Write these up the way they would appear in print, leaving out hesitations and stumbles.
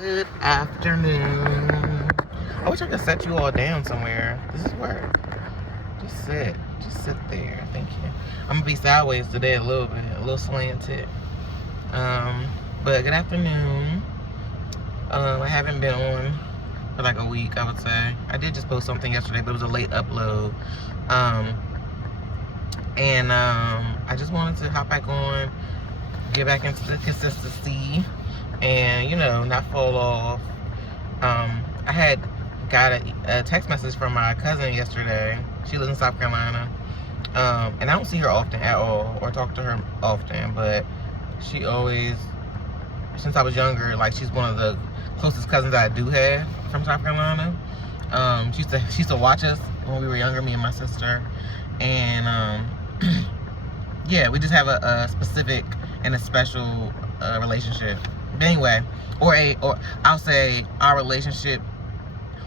Good afternoon. I wish I could set you all down somewhere. This is work. Just sit. Just sit there. Thank you. I'm gonna be sideways today a little bit, a little slanted. But good afternoon. I haven't been on for like a week, I would say. I did just post something yesterday, but it was a late upload. I just wanted to hop back on, get back into the consistency, and not fall off. I had got a text message from my cousin yesterday. She lives in South Carolina, and I don't see her often at all or talk to her often, but she always, since I was younger, like, she's one of the closest cousins I do have from South Carolina. She used to watch us when we were younger, me and my sister, and yeah, we just have a specific and a special relationship. But anyway, or I'll say our relationship,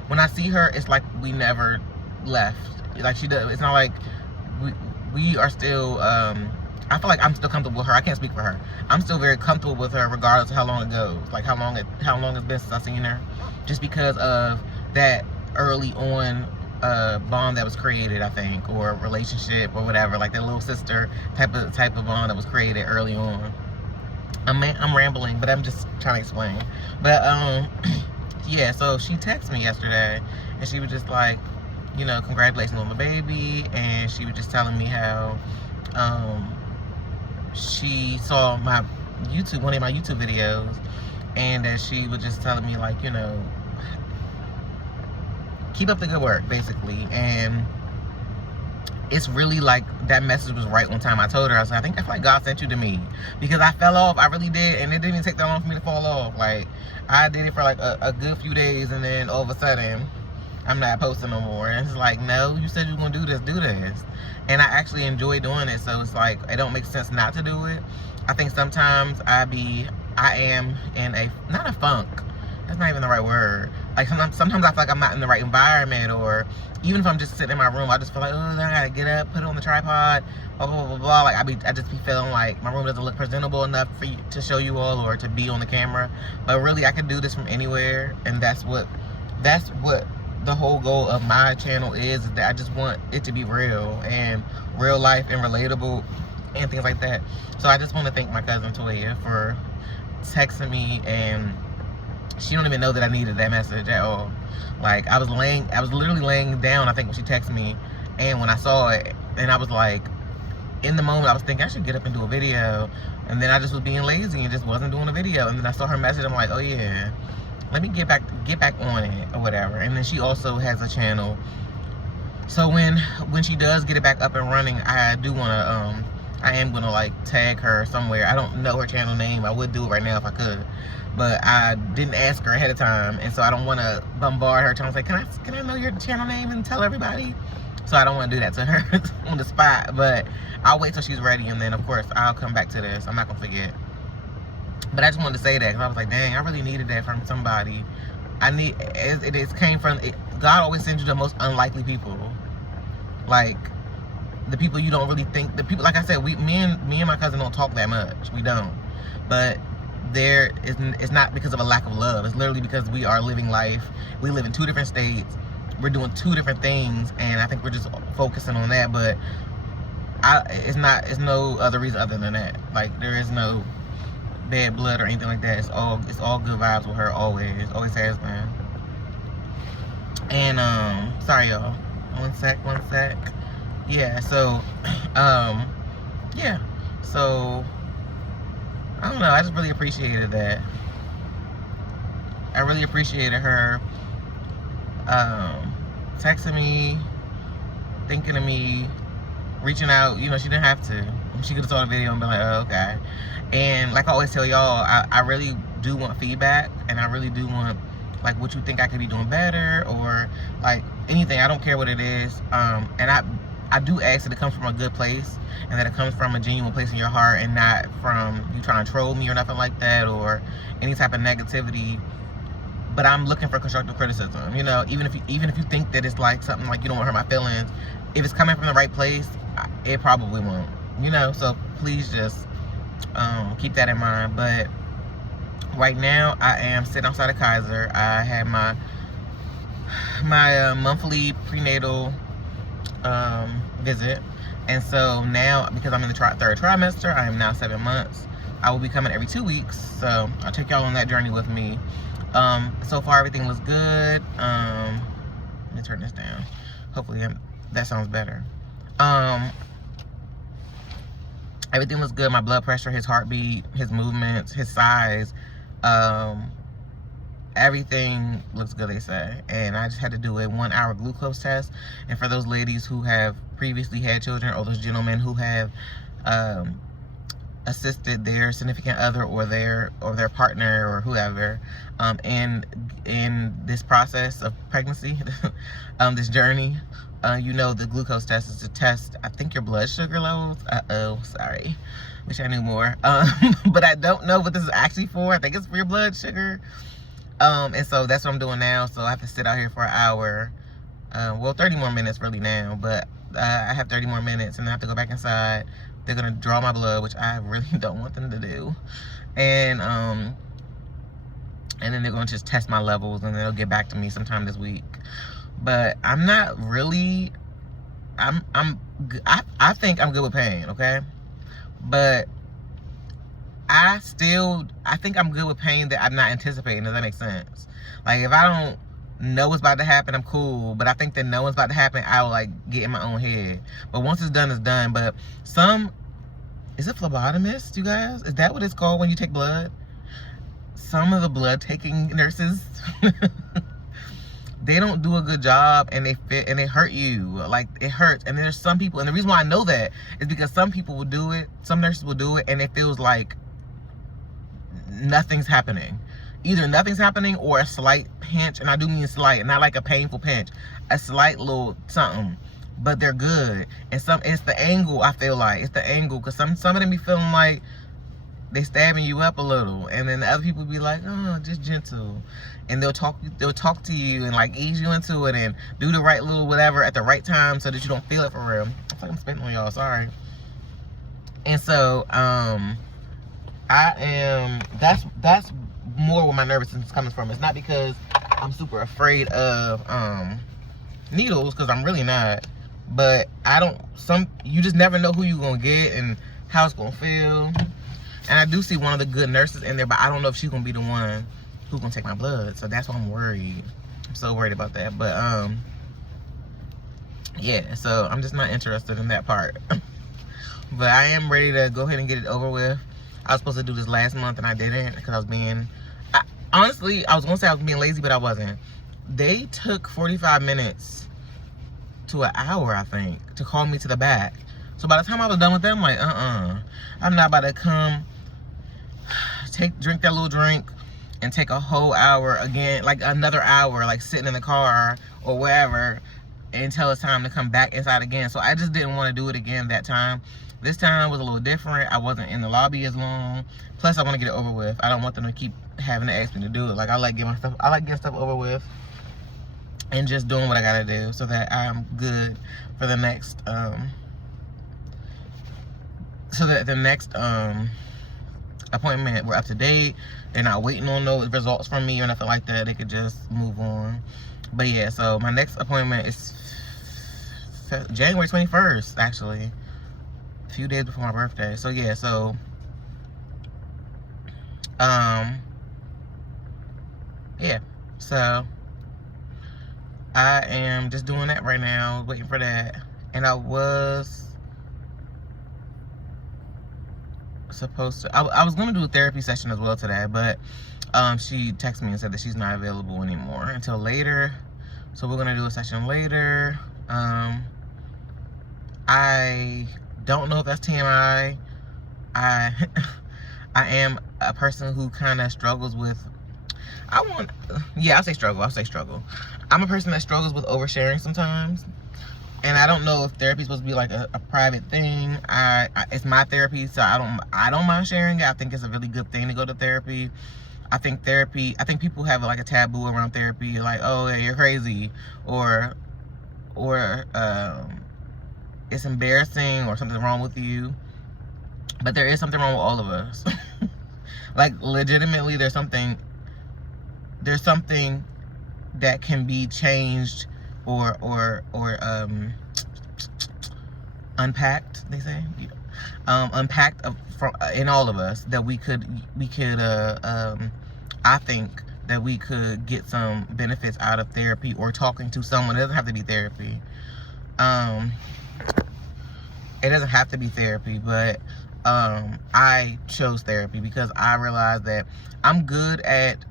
when I see her, it's like we never left. Like, she does. It's not like we are still. I feel like I'm still comfortable with her. I can't speak for her. I'm still very comfortable with her, regardless of how long it goes. Like how long it's been since I've seen her, just because of that early on bond that was created, I think, or relationship or whatever, like that little sister type of bond that was created early on. I'm rambling, but I'm just trying to explain. But yeah, so she texted me yesterday, and she was just like, congratulations on the baby, and she was just telling me how she saw one of my YouTube videos, and that she was just telling me, like, keep up the good work, basically. And it's really like that message was right on time. I told her, I said, I feel like God sent you to me, because I fell off. I really did, and it didn't even take that long for me to fall off. Like, I did it for like a good few days, and then all of a sudden I'm not posting no more. And it's like, no, you said you were gonna do this. And I actually enjoy doing it, so it's like it don't make sense not to do it. I think sometimes I am in not a funk. That's not even the right word. Like, sometimes I feel like I'm not in the right environment, or even if I'm just sitting in my room, I just feel like, oh, I gotta get up, put it on the tripod, blah, blah, blah, blah. Like, I just be feeling like my room doesn't look presentable enough for you to show you all, or to be on the camera. But really, I can do this from anywhere, and that's what the whole goal of my channel is that I just want it to be real, and real life, and relatable, and things like that. So I just want to thank my cousin Toya for texting me, and she don't even know that I needed that message at all. Like, I was literally laying down, I think, when she texted me, and when I saw it, and I was like, in the moment, I was thinking I should get up and do a video, and then I just was being lazy and just wasn't doing a video. And then I saw her message, I'm like, oh yeah, let me get back on it, or whatever. And then she also has a channel, so when she does get it back up and running, I am gonna like tag her somewhere. I don't know her channel name. I would do it right now if I could, but I didn't ask her ahead of time, and so I don't want to bombard her trying to say, can I know your channel name and tell everybody? So I don't want to do that to her on the spot. But I'll wait till she's ready, and then of course I'll come back to this. I'm not gonna forget. But I just wanted to say that, because I was like, dang, I really needed that from somebody. It came from God. Always sends you the most unlikely people, like the people you don't really think. The people, like I said, me and my cousin don't talk that much. We don't. But it's not because of a lack of love. It's literally because we are living life. We live in 2 different states. We're doing 2 different things, and I think we're just focusing on that. But it's no other reason other than that. Like, there is no bad blood or anything like that. It's all good vibes with her, always has been. And sorry y'all, one sec. Yeah, so yeah, so I don't know, I just really appreciated that. I really appreciated her texting me, thinking of me, reaching out. She didn't have to. She could have saw the video and been like, oh, okay. And like I always tell y'all, I really do want feedback, and I really do want, like, what you think I could be doing better, or like anything. I don't care what it is. And I do ask that it comes from a good place, and that it comes from a genuine place in your heart, and not from you trying to troll me or nothing like that, or any type of negativity. But I'm looking for constructive criticism. Even if you think that it's like something like you don't want to hurt my feelings, if it's coming from the right place, it probably won't. So please just keep that in mind. But Right now, I am sitting outside of Kaiser. I had my monthly prenatal visit, and so now, because I'm in the third trimester, I am now 7 months. I will be coming every 2 weeks, so I'll take y'all on that journey with me. So far, everything looks good. Let me turn this down. Hopefully, that sounds better. Everything looks good. My blood pressure, his heartbeat, his movements, his size, everything looks good, they say. And I just had to do a 1 hour glucose test. And for those ladies who have previously had children, or those gentlemen who have assisted their significant other or their partner or whoever in this process of pregnancy, this journey, you know, the glucose test is to test, I think, your blood sugar levels. Sorry, wish I knew more. But I don't know what this is actually for. I think it's for your blood sugar. And so that's what I'm doing now. So I have to sit out here for an hour. Well, 30 more minutes really now, but I have 30 more minutes, and I have to go back inside. They're gonna draw my blood, which I really don't want them to do, and then they're gonna just test my levels, and they'll get back to me sometime this week. But I'm not really. I think I'm good with pain, okay? But I think I'm good with pain that I'm not anticipating. Does that make sense? Like, if I don't know what's about to happen, I'm cool. But I think that know what's about to happen, I will, like, get in my own head. But once it's done, it's done. But is it phlebotomist, you guys? Is that what it's called when you take blood? Some of the blood taking nurses, they don't do a good job, and they hurt you. Like, it hurts. And there's some people, and the reason why I know that is because some people will do it, some nurses will do it, and it feels like nothing's happening. Either nothing's happening or a slight pinch, and I do mean slight, not like a painful pinch, a slight little something. But they're good. And it's the angle, I feel like. It's the angle, because some of them be feeling like they stabbing you up a little, and then the other people be like, oh, just gentle, and they'll talk to you and, like, ease you into it and do the right little whatever at the right time so that you don't feel it for real. I feel like I'm spitting on y'all, sorry. And so that's more where my nervousness is coming from. It's not because I'm super afraid of needles, because I'm really not, but you just never know who you're gonna get and how it's gonna feel. And I do see one of the good nurses in there, but I don't know if she's gonna be the one who's gonna take my blood, so that's why I'm worried. I'm so worried about that. But yeah, so I'm just not interested in that part. But I am ready to go ahead and get it over with. I was supposed to do this last month, and I didn't, because I was being, honestly, I was gonna say I was being lazy, but I wasn't. They took 45 minutes to an hour, I think, to call me to the back. So by the time I was done with them, I'm like, I'm not about to come, drink that little drink, and take a whole hour again, like another hour, like sitting in the car or wherever, until it's time to come back inside again. So I just didn't want to do it again that time. This time was a little different. I wasn't in the lobby as long. Plus, I want to get it over with. I don't want them to keep having to ask me to do it. Like, I like getting stuff over with and just doing what I gotta do so that I'm good for the next appointment, we're up to date. They're not waiting on no results from me or nothing like that. They could just move on. But yeah, so my next appointment is January 21st, actually. A few days before my birthday. So yeah, so yeah, so I am just doing that right now, waiting for that. And I was supposed to, I was going to do a therapy session as well today, but she texted me and said that she's not available anymore until later. So we're going to do a session later. I don't know if that's TMI. I am a person who kind of struggles with, I'll say struggle. I'm a person that struggles with oversharing sometimes. And I don't know if therapy is supposed to be like a private thing. It's my therapy, so I don't mind sharing it. I think it's a really good thing to go to therapy. I think people have like a taboo around therapy, like, oh yeah, you're crazy, or it's embarrassing, or something's wrong with you. But there is something wrong with all of us. Like, legitimately, there's something that can be changed or unpacked, they say, unpacked in all of us, that we could I think that we could get some benefits out of therapy or talking to someone. It doesn't have to be therapy. It doesn't have to be therapy, but I chose therapy because I realized that I'm good at,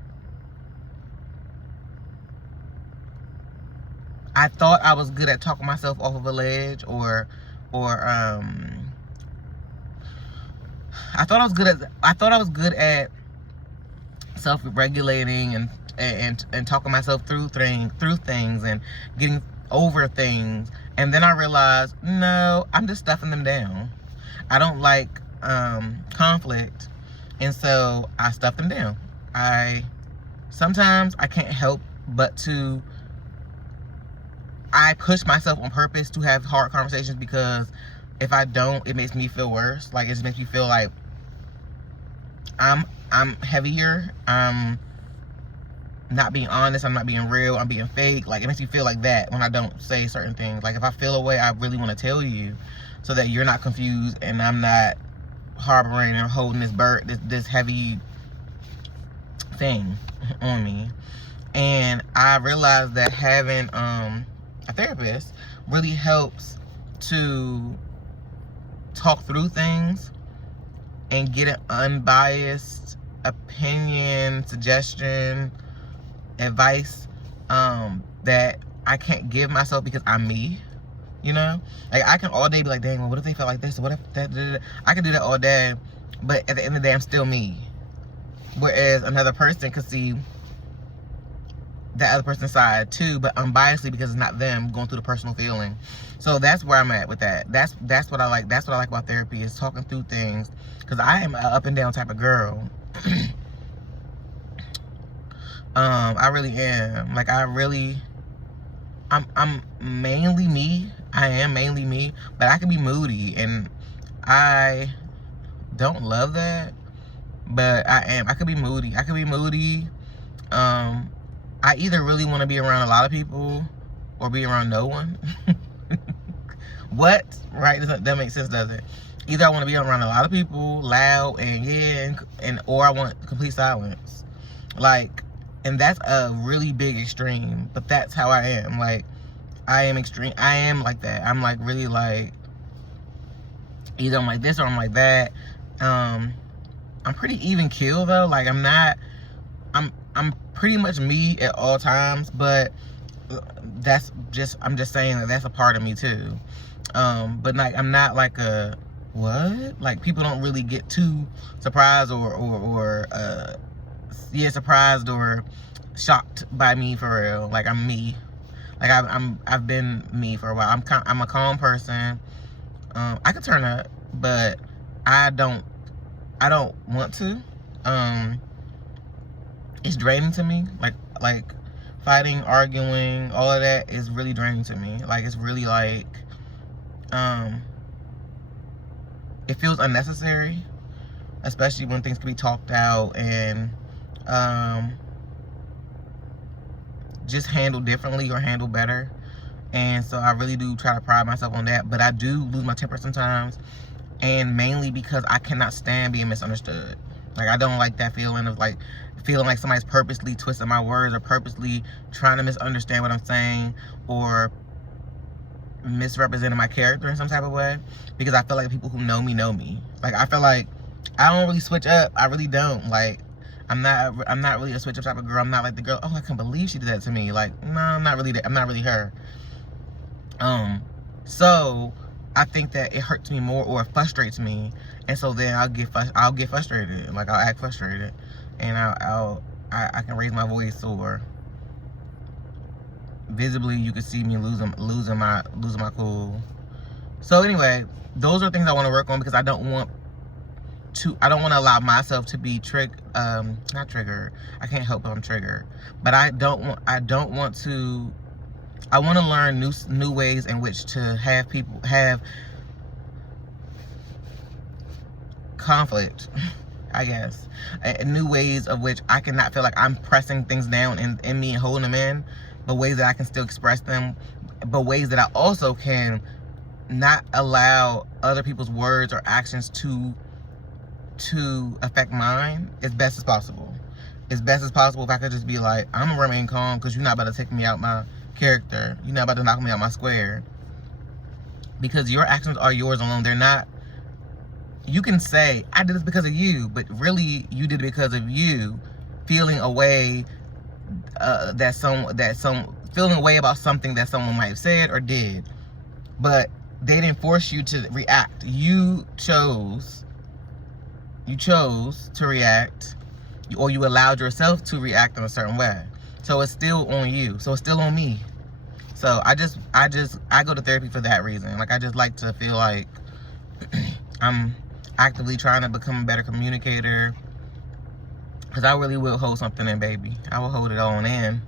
I thought I was good at talking myself off of a ledge, or I thought I was good at self-regulating and talking myself through things and getting over things. And then I realized, no, I'm just stuffing them down. I don't like conflict, and so I stuff them down. Sometimes I can't help but I push myself on purpose to have hard conversations, because if I don't, it makes me feel worse. Like, it just makes me feel like I'm heavier. I'm not being honest. I'm not being real. I'm being fake. Like, it makes me feel like that when I don't say certain things. Like, if I feel a way, I really want to tell you so that you're not confused and I'm not harboring or holding this heavy thing on me. And I realized that having a therapist really helps to talk through things and get an unbiased opinion, suggestion, advice that I can't give myself because I'm me. You know, like, I can all day be like, dang, well, what if they felt like this? What if that? I can do that all day, but at the end of the day, I'm still me. Whereas another person could see that other person's side too, but unbiasedly, because it's not them going through the personal feeling. So that's where I'm at with that. That's what I like. That's what I like about therapy, is talking through things, because I am an up and down type of girl. I really am. Like, I'm mainly me. I am mainly me, but I can be moody, and I don't love that, but I could be moody. I either really want to be around a lot of people or be around no one. What? Right? That makes sense, doesn't it? Either I want to be around a lot of people, loud, and or I want complete silence. Like, and that's a really big extreme, but that's how I am. Like, I am extreme. I am like that. I'm like, really, like, either I'm like this or I'm like that. I'm pretty even keel though. Like, I'm pretty much me at all times, but I'm just saying that that's a part of me too. But like, I'm not like a, what? Like, people don't really get too surprised or surprised or shocked by me for real. Like, I'm me. Like, I've been me for a while. I'm a calm person. I could turn up, but I don't want to. It's draining to me. Like fighting, arguing, all of that is really draining to me. Like, it's really like, it feels unnecessary, especially when things can be talked out and just handled differently or handled better. And so I really do try to pride myself on that, but I do lose my temper sometimes, and mainly because I cannot stand being misunderstood. Like, I don't like that feeling of like feeling like somebody's purposely twisting my words or purposely trying to misunderstand what I'm saying or misrepresenting my character in some type of way, because I feel like people who know me. Like, I feel like I don't really switch up. I really don't. Like, I'm not really a switch up type of girl. I'm not like the girl, oh, I can't believe she did that to me. Like, no, I'm not really that. I'm not really her. So I think that it hurts me more or it frustrates me, and so then I'll get frustrated. Like, I'll act frustrated, and I can raise my voice, or visibly you can see me losing my cool. So anyway, those are things I want to work on, because I don't want to allow myself to be not triggered. I can't help if I'm triggered, but I want to learn new ways in which to have people have conflict. I guess. New ways of which I cannot feel like I'm pressing things down in me and holding them in, but ways that I can still express them, but ways that I also can not allow other people's words or actions to affect mine as best as possible. As best as possible, if I could just be like, I'm gonna remain calm because you're not about to take me out my character. You're not about to knock me out my square. Because your actions are yours alone. They're not. You can say, I did this because of you, but really you did it because of you feeling a way feeling a way about something that someone might have said or did. But they didn't force you to react. You chose to react, or you allowed yourself to react in a certain way. So it's still on you. So it's still on me. So I go to therapy for that reason. Like, I just like to feel like I'm actively trying to become a better communicator. Because I really will hold something in, baby. I will hold it on in.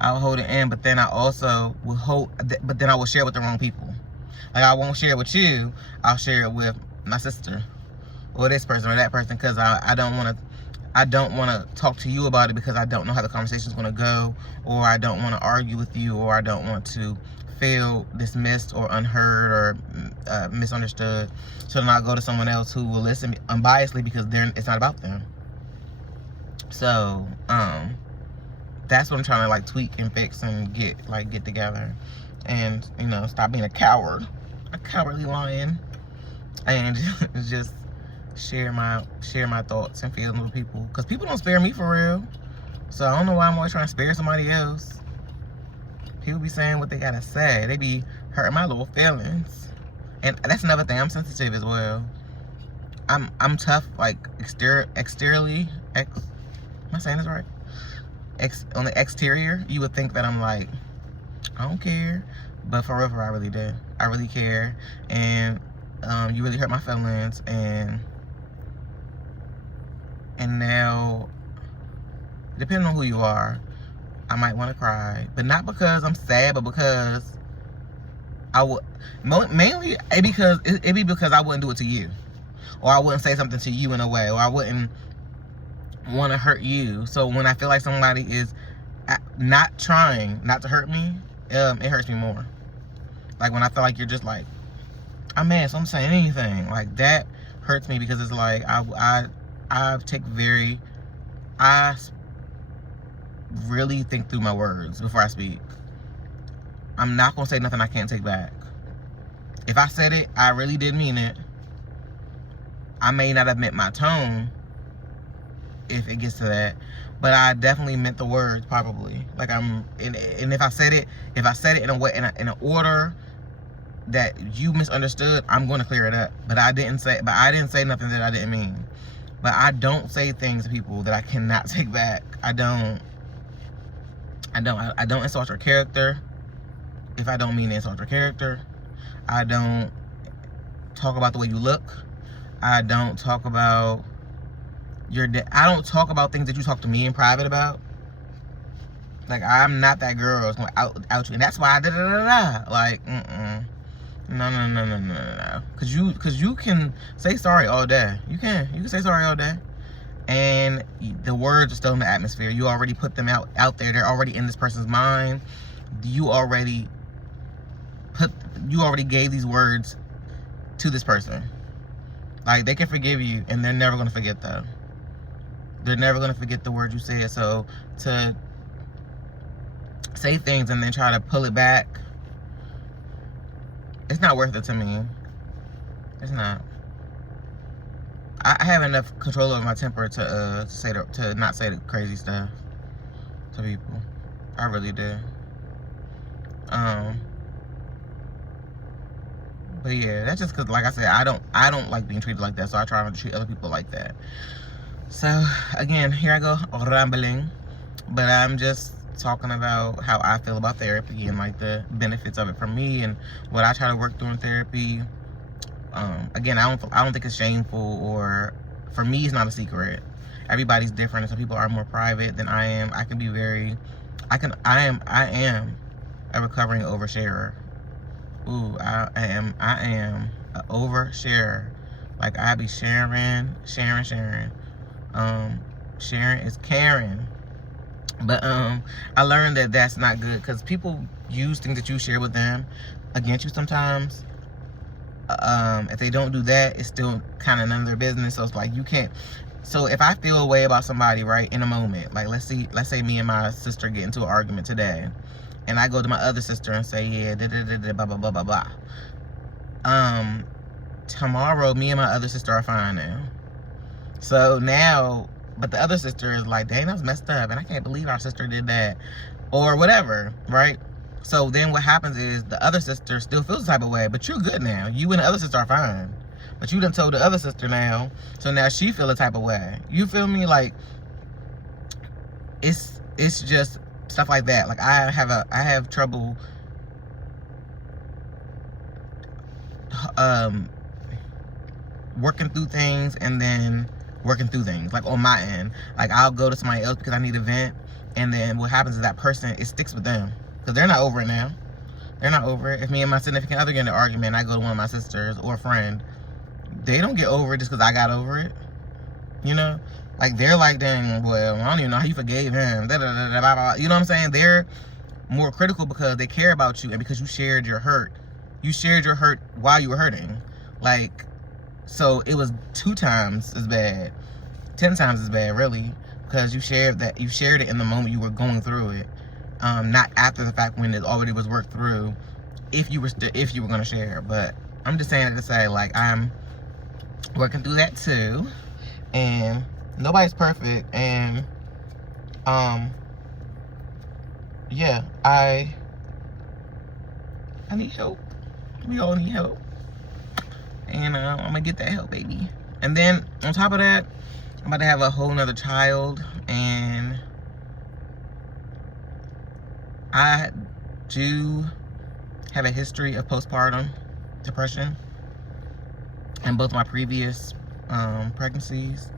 I will hold it in, but then I also will I will share with the wrong people. Like, I won't share it with you. I'll share it with my sister or this person or that person, because I don't want to talk to you about it, because I don't know how the conversation is going to go, or I don't want to argue with you, or I don't want to feel dismissed or unheard or misunderstood. So then I'll go to someone else who will listen unbiasedly, because it's not about them. So that's what I'm trying to like tweak and fix and get together, and stop being a cowardly lion, and just share my thoughts and feelings with people, because people don't spare me for real. So I don't know why I'm always trying to spare somebody else. People be saying what they gotta say. They be hurting my little feelings, and that's another thing. I'm sensitive as well. I'm tough, like exteriorly. Am I saying this right? On the exterior, you would think that I'm like, I don't care, but for real, I really do. I really care, and you really hurt my feelings, and now, depending on who you are, I might want to cry, but not because I'm sad, but because I would mainly it be because I wouldn't do it to you, or I wouldn't say something to you in a way, or I wouldn't want to hurt you. So when I feel like somebody is not trying not to hurt me, it hurts me more. Like when I feel like you're just like, I'm mad, so I'm saying anything, like that hurts me, because it's like I really think through my words before I speak. I'm not gonna say nothing I can't take back. If I said it, I really did mean it. I may not have meant my tone, if it gets to that, but I definitely meant the words, probably. Like and if I said it in a way, in an order that you misunderstood, I'm going to clear it up. But I didn't say nothing that I didn't mean. But I don't say things to people that I cannot take back. I don't insult your character if I don't mean to insult your character. I don't talk about the way you look. I don't talk about I don't talk about things that you talk to me in private about. Like, I'm not that girl that's going to out you. And that's why like, no. Cause you can say sorry all day. You can say sorry all day. And the words are still in the atmosphere. You already put them out there. They're already in this person's mind. You already gave these words to this person. Like, they can forgive you, and they're never going to forget them. They're never going to forget the words you said. So to say things and then try to pull it back, it's not worth it to me. It's not. I have enough control over my temper to not say the crazy stuff to people. I really do. But yeah, that's just because, like I said, I don't like being treated like that, so I try not to treat other people like that. So again, here I go rambling, but I'm just talking about how I feel about therapy and like the benefits of it for me and what I try to work through in therapy. Again, I don't think it's shameful, or for me, it's not a secret. Everybody's different, and some people are more private than I am. I am a recovering oversharer. Ooh, I am an oversharer. Like, I be sharing Sharing is caring. But I learned that that's not good, because people use things that you share with them against you sometimes. If they don't do that, it's still kind of none of their business. So it's like, you can't. So if I feel a way about somebody, right, in a moment, like let's say me and my sister get into an argument today, and I go to my other sister and say, yeah, blah blah blah blah blah. Tomorrow, me and my other sister are fine now. So now, but the other sister is like, dang, that's messed up, and I can't believe our sister did that, or whatever, right? So then what happens is the other sister still feels the type of way, but you're good now. You and the other sister are fine. But you done told the other sister now, so now she feel the type of way. You feel me? Like, it's just stuff like that. Like, I have trouble working through things and then working through things, like on my end. Like, I'll go to somebody else because I need a vent, and then what happens is that person, it sticks with them, because they're not over it now. They're not over it. If me and my significant other get in an argument, I go to one of my sisters or a friend, they don't get over it just because I got over it. You know? Like, they're like, dang, well, I don't even know how you forgave him. Da, da, da, da, blah, blah. You know what I'm saying? They're more critical because they care about you and because you shared your hurt. You shared your hurt while you were hurting. Like, so it was 2 times as bad. 10 times as bad, really. Because you shared it in the moment you were going through it. Not after the fact when it already was worked through, if you were going to share. But I'm just saying it to say, like, I'm working through that too, and nobody's perfect, and yeah, I need help. We all need help, and I'm gonna get that help, baby. And then on top of that, I'm about to have a whole nother child, and I do have a history of postpartum depression. And both my previous pregnancies,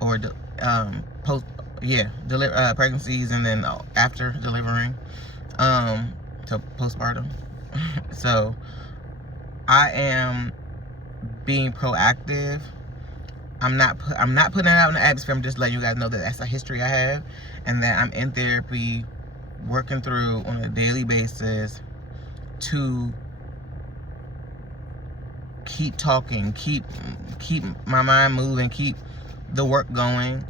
or pregnancies, and then after delivering, to postpartum. So I am being proactive. I'm not putting it out in the atmosphere. I'm just letting you guys know that that's a history I have, and that I'm in therapy, working through on a daily basis to keep talking, keep my mind moving, keep the work going,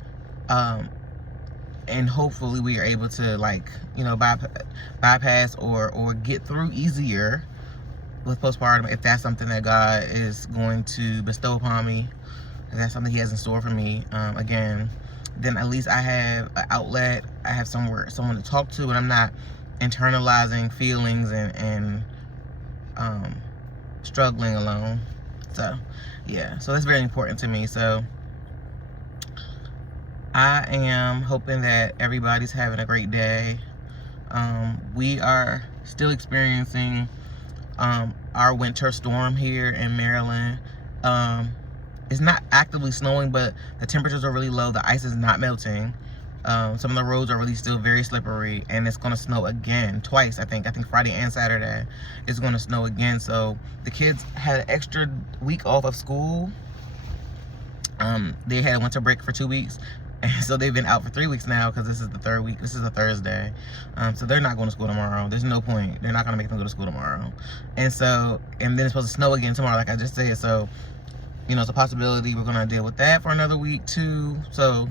and hopefully we are able to, like, you know, bypass or get through easier with postpartum, if that's something that God is going to bestow upon me, if that's something He has in store for me. Again, then at least I have an outlet, I have someone to talk to, and I'm not internalizing feelings and struggling alone. So yeah, so that's very important to me. So I am hoping that everybody's having a great day. We are still experiencing our winter storm here in Maryland. It's not actively snowing, but the temperatures are really low. The ice is not melting. Some of the roads are really still very slippery, and it's going to snow again twice. I think Friday and Saturday it's going to snow again. So the kids had an extra week off of school. They had a winter break for 2 weeks, and so they've been out for 3 weeks now, because this is the 3rd week. This is a Thursday. So they're not going to school tomorrow. There's no point. They're not going to make them go to school tomorrow. And then it's supposed to snow again tomorrow, like I just said. So, you know, it's a possibility we're going to deal with that for another week too. So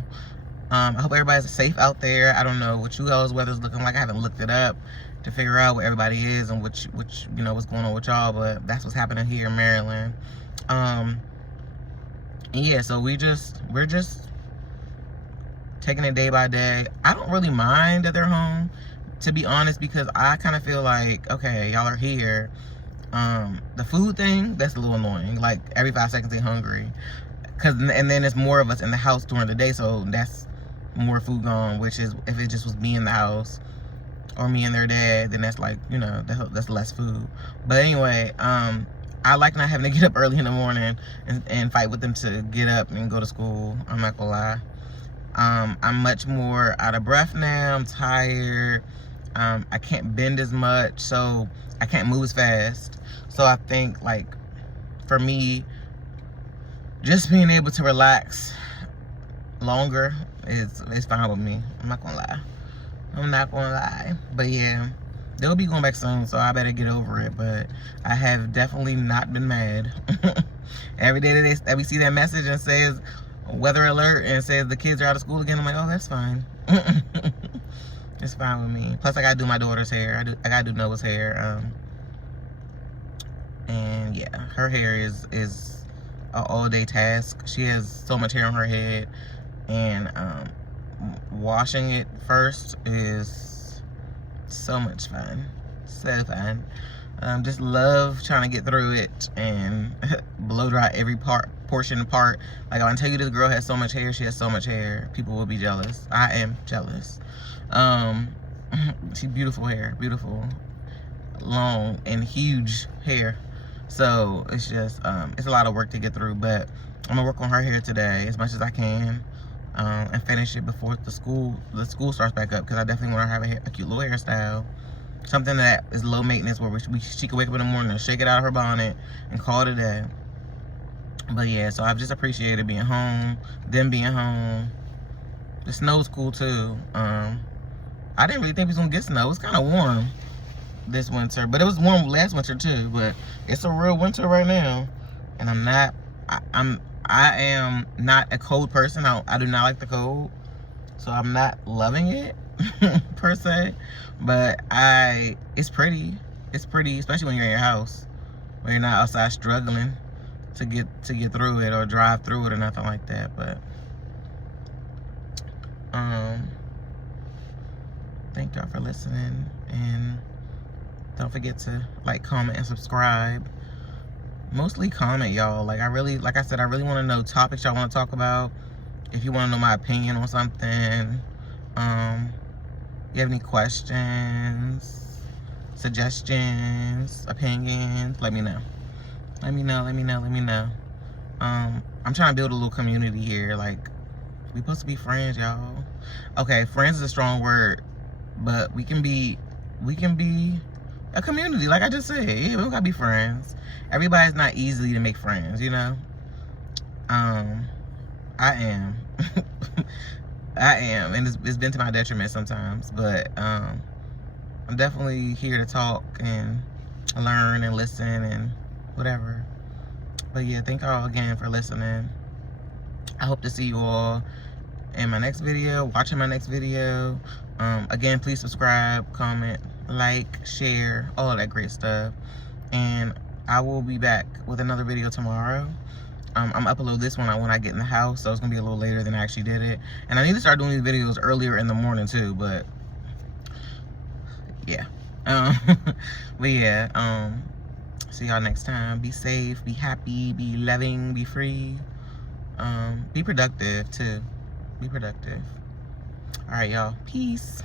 I hope everybody's safe out there. I don't know what you all's weather's looking like. I haven't looked it up to figure out where everybody is and which you know, what's going on with y'all, but that's what's happening here in Maryland. And yeah, so we're just taking it day by day. I don't really mind that they're home, to be honest, because I kind of feel like, okay, y'all are here. The food thing, that's a little annoying. Like, every 5 seconds they're hungry. And then there's more of us in the house during the day, so that's more food gone, which is, if it just was me in the house or me and their dad, then that's like, you know, that's less food. But anyway, I like not having to get up early in the morning and fight with them to get up and go to school. I'm not gonna lie. I'm much more out of breath now. I'm tired. I can't bend as much, so I can't move as fast. So I think, like, for me, just being able to relax longer is fine with me. I'm not gonna lie. I'm not gonna lie. But yeah, they'll be going back soon, so I better get over it. But I have definitely not been mad. Every day that we see that message and says weather alert and says the kids are out of school again, I'm like, oh, that's fine. It's fine with me. Plus, I gotta do my daughter's hair. I gotta do Noah's hair. And yeah, her hair is an all-day task. She has so much hair on her head, and washing it first is so much fun. So fun. Just love trying to get through it and blow dry every portion apart. Like, when I tell you this girl has so much hair, she has so much hair, people will be jealous. I am jealous. She beautiful hair, beautiful, long and huge hair. So it's just it's a lot of work to get through, but I'm gonna work on her hair today as much as I can, and finish it before the school starts back up, because I definitely want her to have a cute little hairstyle, something that is low maintenance, where she can wake up in the morning and shake it out of her bonnet and call it a day. But yeah, so I've just appreciated being home, them being home. The snow's cool too. I didn't really think we was gonna get snow. It's kind of warm this winter, but it was warm last winter too. But it's a real winter right now, and I am not a cold person. I do not like the cold, so I'm not loving it per se. But it's pretty. It's pretty, especially when you're in your house, when you're not outside struggling to get through it or drive through it or nothing like that. But thank y'all for listening, and don't forget to like, comment, and subscribe. Mostly comment, y'all. Like I said, I really want to know topics y'all want to talk about. If you want to know my opinion on something, you have any questions, suggestions, opinions, let me know. Let me know. I'm trying to build a little community here. Like, we supposed to be friends, y'all. Okay, friends is a strong word, but we can be a community, like I just said. Yeah, we don't gotta be friends. Everybody's not easy to make friends, you know. I am. I am, and it's been to my detriment sometimes, but I'm definitely here to talk and learn and listen and whatever. But yeah, thank y'all again for listening. I hope to see you all in my next video, watching my next video. Again, please subscribe, comment, like, share, all of that great stuff. And I will be back with another video tomorrow. I'm gonna upload this one when I get in the house, so it's gonna be a little later than I actually did it. And I need to start doing these videos earlier in the morning too, but yeah. But yeah, see y'all next time. Be safe, be happy, be loving, be free. Be productive too. Be productive. All right, y'all. Peace.